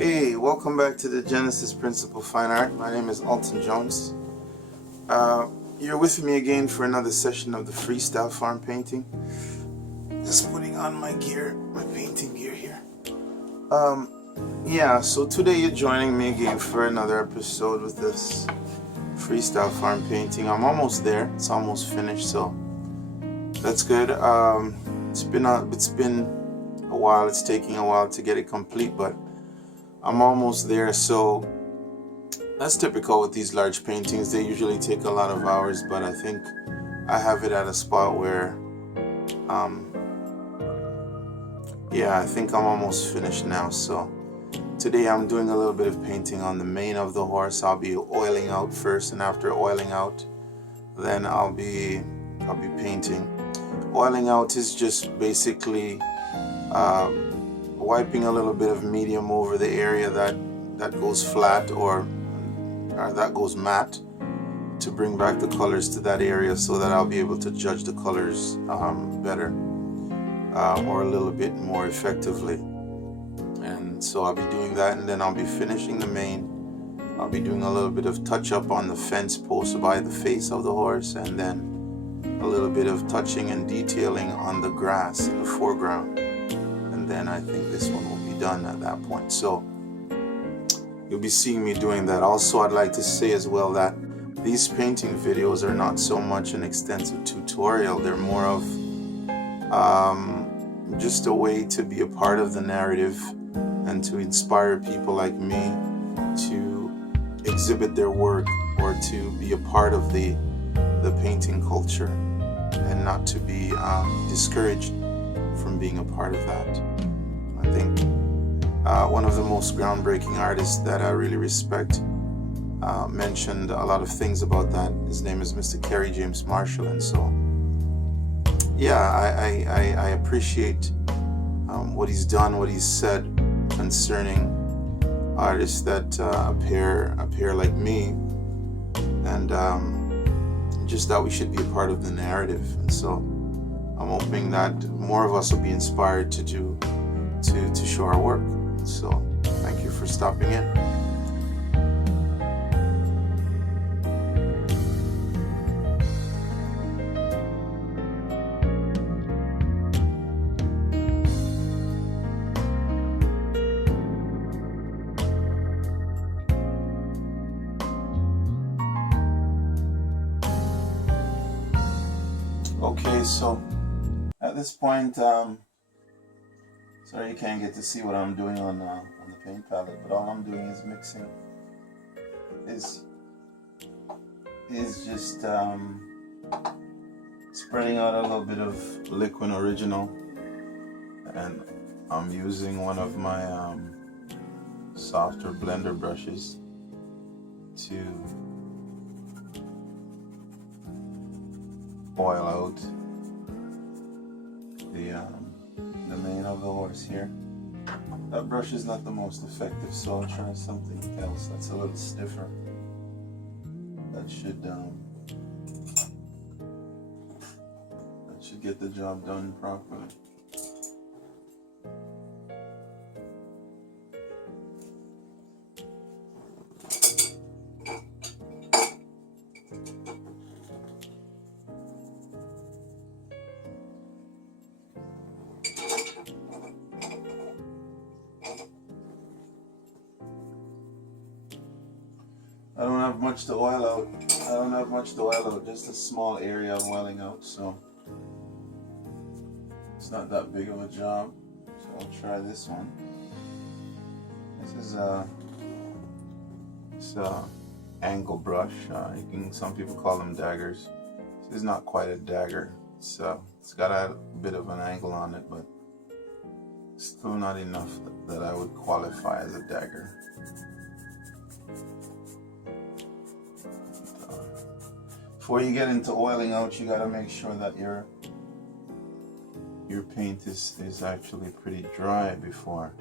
Hey, welcome back to the Genesis Principle Fine Art. My name is Alton Jones. You're with me again for another session of the Freestyle Farm painting. Just putting on my gear, my painting gear here. So today you're joining me again for another episode with this Freestyle Farm painting. I'm almost there. It's almost finished, so that's good. It's been a while. It's taking a while to get it complete, but I'm almost there. So that's typical with these large paintings. They usually take a lot of hours, but I think I have it at a spot where I think I'm almost finished now. So today I'm doing a little bit of painting on the mane of the horse. I'll be oiling out first, and after oiling out, then I'll be painting. Oiling out is just basically wiping a little bit of medium over the area that goes flat or that goes matte, to bring back the colors to that area so that I'll be able to judge the colors better or a little bit more effectively. And so I'll be doing that, and then I'll be finishing the mane. I'll be doing a little bit of touch up on the fence post by the face of the horse, and then a little bit of touching and detailing on the grass in the foreground. And then I think this one will be done at that point. So you'll be seeing me doing that. Also, I'd like to say as well that these painting videos are not so much an extensive tutorial. They're more of just a way to be a part of the narrative and to inspire people like me to exhibit their work or to be a part of the painting culture, and not to be discouraged from being a part of that. I think one of the most groundbreaking artists that I really respect mentioned a lot of things about that. His name is Mr. Kerry James Marshall, and so I appreciate what he's done, what he's said concerning artists that appear like me, and just that we should be a part of the narrative. And so I'm hoping that more of us will be inspired to show our work. So thank you for stopping in. Okay, so at this point, sorry you can't get to see what I'm doing on the paint palette, but all I'm doing is mixing. Is just spreading out a little bit of liquid original, and I'm using one of my softer blender brushes to oil out the mane of the horse here. That brush is not the most effective, so I'll try something else that's a little stiffer. That should get the job done properly. I don't have much to oil out. Just a small area of oiling out, so it's not that big of a job. So I'll try this one. This is a angle brush. Some people call them daggers. This is not quite a dagger. It's got a bit of an angle on it, but still not enough that I would qualify as a dagger. Before you get into oiling out, you got to make sure that your paint is actually pretty dry before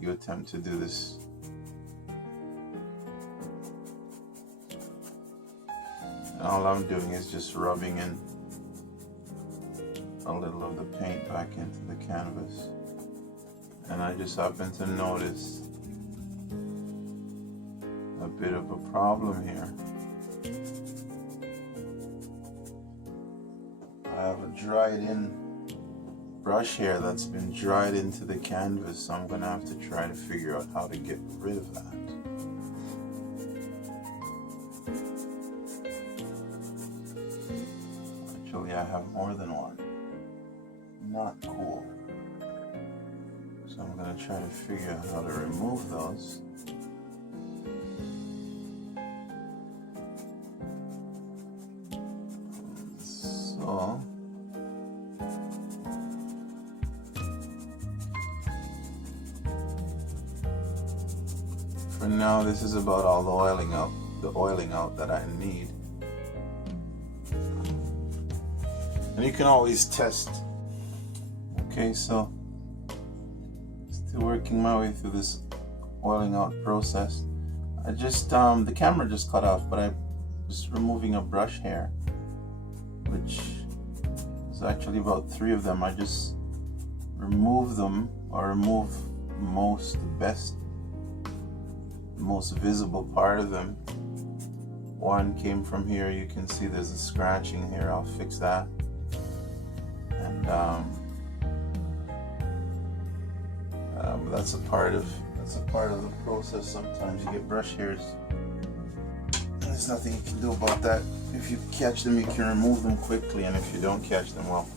you attempt to do this. And all I'm doing is just rubbing in a little of the paint back into the canvas. And I just happen to notice bit of a problem here. I have a dried in brush hair that's been dried into the canvas, so I'm gonna have to try to figure out how to get rid of that. Actually, I have more than one. Not cool. So I'm gonna try to figure out how to remove those. So for now, this is about all the oiling out that I need. And you can always test. Okay, so still working my way through this oiling out process. I just the camera just cut off, but I was removing a brush hair, which is actually about 3 of them. I just remove them, or remove the most visible part of them. One came from here. You can see there's a scratching here. I'll fix that. And that's a part of the process. Sometimes you get brush hairs. There's nothing you can do about that. If you catch them, you can remove them quickly, and if you don't catch them, well,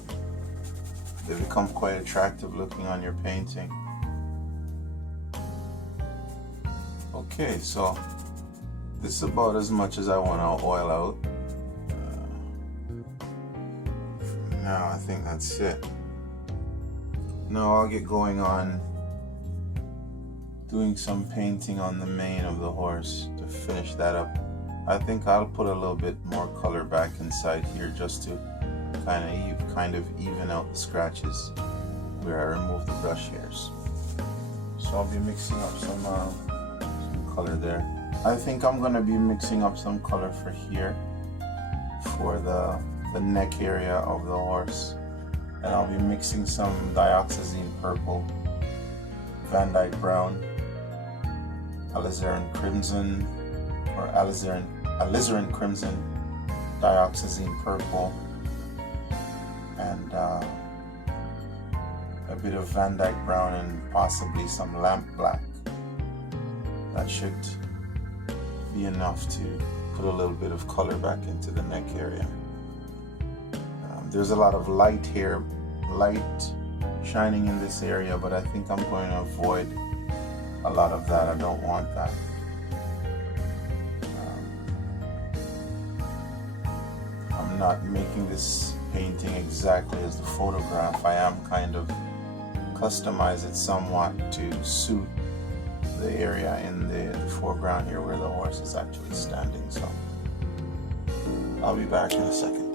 they become quite attractive looking on your painting. Okay, so this is about as much as I want to oil out. Now I think that's it. Now I'll get going on doing some painting on the mane of the horse to finish that up. I think I'll put a little bit more color back inside here just to kind of even out the scratches where I remove the brush hairs. So I'll be mixing up some color there. I think I'm going to be mixing up some color for here, for the neck area of the horse, and I'll be mixing some dioxazine purple, Van Dyke brown, alizarin crimson, or alizarin crimson, dioxazine purple, and a bit of Van Dyke brown, and possibly some lamp black. That should be enough to put a little bit of color back into the neck area. There's a lot of light shining in this area, but I think I'm going to avoid a lot of that. I don't want that. I'm not making this painting exactly as the photograph. I am kind of customize it somewhat to suit the area in the foreground here where the horse is actually standing. So I'll be back in a second.